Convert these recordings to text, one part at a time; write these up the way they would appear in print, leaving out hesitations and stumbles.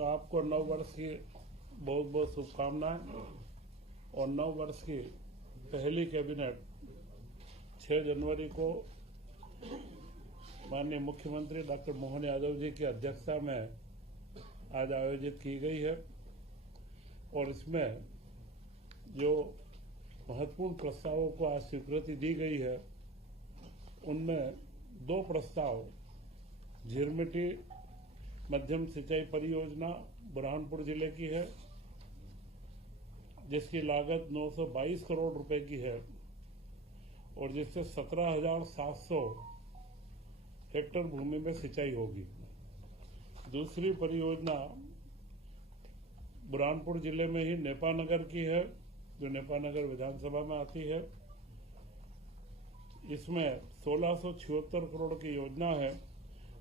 तो आपको नव वर्ष की बहुत बहुत शुभकामनाएं। और नव वर्ष की पहली कैबिनेट 6 जनवरी को माननीय मुख्यमंत्री डॉक्टर मोहन यादव जी की अध्यक्षता में आज आयोजित की गई है। और इसमें जो महत्वपूर्ण प्रस्तावों को आज स्वीकृति दी गई है, उनमें 2 प्रस्ताव झिरमिटी मध्यम सिंचाई परियोजना बुरहानपुर जिले की है, जिसकी लागत 922 करोड़ रुपए की है और जिससे 17,700 हेक्टेयर भूमि में सिंचाई होगी। दूसरी परियोजना बुरहानपुर जिले में ही नेपानगर की है, जो नेपानगर विधानसभा में आती है। इसमें 1676 करोड़ की योजना है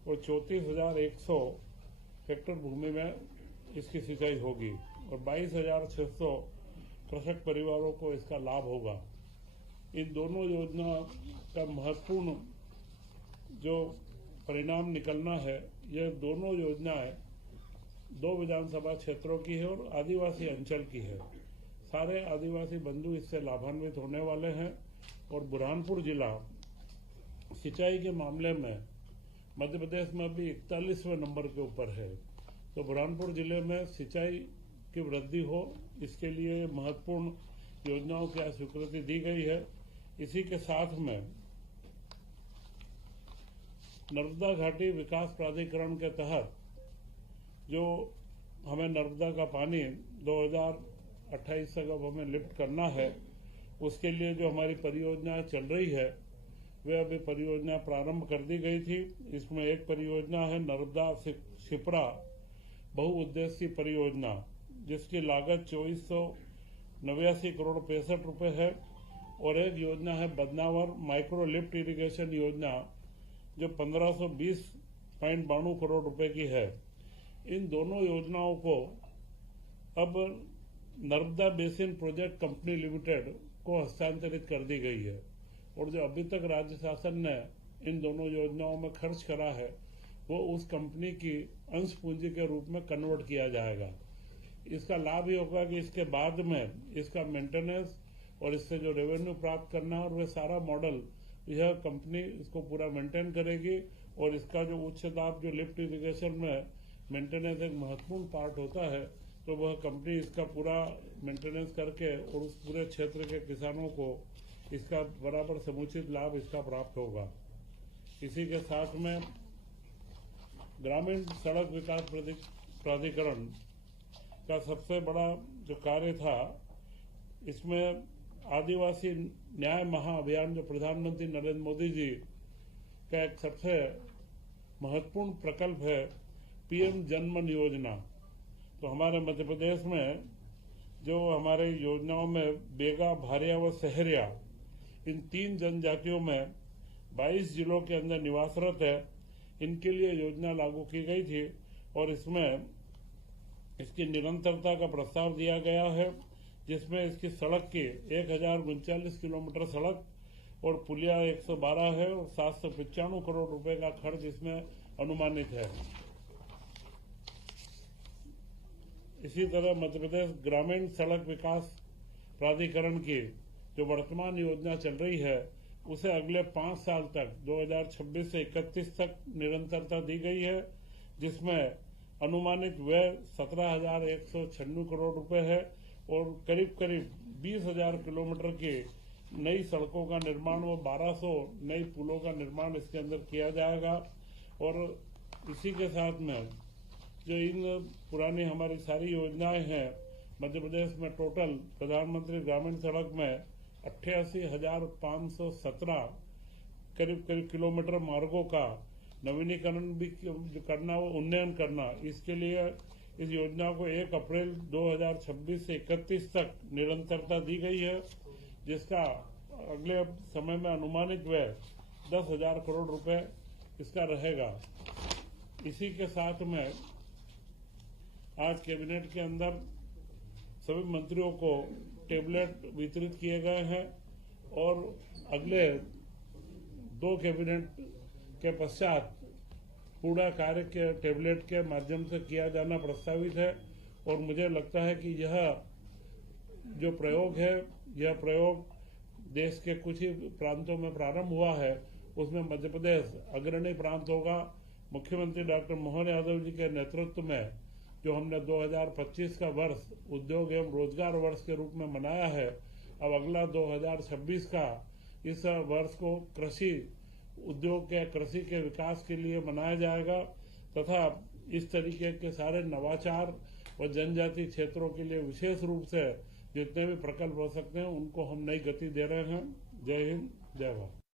और 34,100 हेक्टेयर भूमि में इसकी सिंचाई होगी और 22,600 कृषक परिवारों को इसका लाभ होगा। इन दोनों योजना का महत्वपूर्ण जो परिणाम निकलना है, यह दोनों योजनाएं 2 विधानसभा क्षेत्रों की है और आदिवासी अंचल की है। सारे आदिवासी बंधु इससे लाभान्वित होने वाले हैं। और बुरहानपुर जिला सिंचाई के मामले में मध्य प्रदेश में अभी 41वें नंबर के ऊपर है। तो बुरहानपुर जिले में सिंचाई की वृद्धि हो, इसके लिए महत्वपूर्ण योजनाओं की स्वीकृति दी गई है। इसी के साथ में नर्मदा घाटी विकास प्राधिकरण के तहत जो हमें नर्मदा का पानी 2028 तक अब हमें लिफ्ट करना है, उसके लिए जो हमारी परियोजना चल रही है, वे अभी परियोजना प्रारंभ कर दी गई थी। इसमें एक परियोजना है नर्मदा शिप्रा बहुउद्देशीय परियोजना, जिसकी लागत 2489 करोड़ 65 रुपए है। और एक योजना है बदनावर माइक्रो लिफ्ट इरिगेशन योजना, जो 1520.92 करोड़ रुपए की है। इन दोनों योजनाओं को अब Narmada basin project company limited को हस्तांतरित कर दी गई है। और जो अभी तक राज्य शासन ने इन दोनों योजनाओं में खर्च करा है, वो उस कंपनी की अंश पूंजी के रूप में कन्वर्ट किया जाएगा। इसका लाभ ये होगा कि इसके बाद में इसका मेंटेनेंस और इससे जो रेवेन्यू प्राप्त करना है, और वह सारा मॉडल यह कंपनी इसको पूरा मेंटेन करेगी। और इसका जो उच्च दाब जो लिफ्ट इरिगेशन में मेंटेनेंस एक महत्वपूर्ण पार्ट होता है, तो वह कंपनी इसका पूरा मेंटेनेंस करके और उस पूरे क्षेत्र के किसानों को इसका बराबर समुचित लाभ इसका प्राप्त होगा। इसी के साथ में ग्रामीण सड़क विकास प्राधिकरण का सबसे बड़ा जो कार्य था, इसमें आदिवासी न्याय महाअभियान जो प्रधानमंत्री नरेंद्र मोदी जी का एक सबसे महत्वपूर्ण प्रकल्प है, पीएम जनमन योजना। तो हमारे मध्य प्रदेश में जो हमारे योजनाओं में बेगा, भारिया व सहरिया, इन 3 जनजातियों में 22 जिलों के अंदर निवासरत है, इनके लिए योजना लागू की गई थी। और इसमें इसकी निरंतरता का प्रस्ताव दिया गया है, जिसमें इसकी सड़क की 1039 किलोमीटर सड़क और पुलिया 112 है और 795 करोड़ रुपए का खर्च इसमें अनुमानित है। इसी तरह मध्य प्रदेश ग्रामीण सड़क विकास प्राधिकरण की जो वर्तमान योजना चल रही है, उसे अगले 5 साल तक 2026 से 31 तक निरंतरता दी गई है, जिसमें अनुमानित व्यय 17,196 करोड़ रुपए है और करीब करीब 20,000 किलोमीटर की नई सड़कों का निर्माण व 1200 नई पुलों का निर्माण इसके अंदर किया जाएगा। और इसी के साथ में जो इन पुरानी हमारी सारी योजनाएं हैं, मध्य प्रदेश में टोटल प्रधानमंत्री ग्रामीण सड़क में 88,517 करीब किलोमीटर मार्गों का नवीनीकरण भी जो करना, वो उन्नयन करना, इसके लिए इस योजना को 1 अप्रैल 2026 से 31 तक निरंतरता दी गई है, जिसका अगले समय में अनुमानित व्यय 10,000 करोड़ रुपए इसका रहेगा। इसी के साथ में आज कैबिनेट के अंदर सभी मंत्रियों को टेबलेट वितरित किए गए हैं और अगले 2 कैबिनेट के पश्चात पूरा कार्य के टेबलेट के माध्यम से किया जाना प्रस्तावित है। और मुझे लगता है कि यह जो प्रयोग है, यह प्रयोग देश के कुछ ही प्रांतों में प्रारंभ हुआ है, उसमें मध्य प्रदेश अग्रणी प्रांत होगा। मुख्यमंत्री डॉक्टर मोहन यादव जी के नेतृत्व में जो हमने 2025 का वर्ष उद्योग एवं रोजगार वर्ष के रूप में मनाया है, अब अगला 2026 का इस वर्ष को कृषि उद्योग के कृषि के विकास के लिए मनाया जाएगा तथा इस तरीके के सारे नवाचार व जनजाति क्षेत्रों के लिए विशेष रूप से जितने भी प्रकल्प हो सकते हैं उनको हम नई गति दे रहे हैं। जय हिंद, जय भारत।